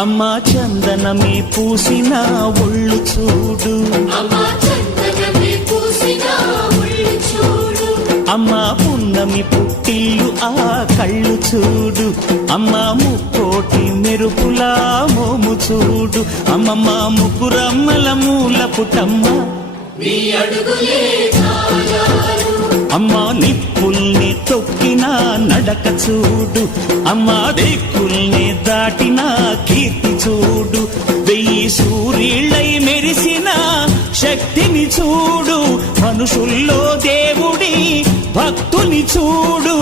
అమ్మా చందనమే పూసిన ఒళ్ళు చూడు, అమ్మా పున్నమి పుట్టిల్లు ఆ కళ్ళు చూడు, అమ్మా ముక్కోటి మెరుపులా మోము చూడు, అమ్మమ్మ ముగ్గురమ్మల మూల పుటమ్మ అమ్మా నిప్పుల్ని తొక్కిన నడక చూడు, అమ్మా దిక్కుల్ని దాటిన కీర్తి చూడు, 1000 సూర్యుళ్ళై మెరిసిన శక్తిని చూడు, మనుషుల్లో దేవుడి భక్తుని చూడు.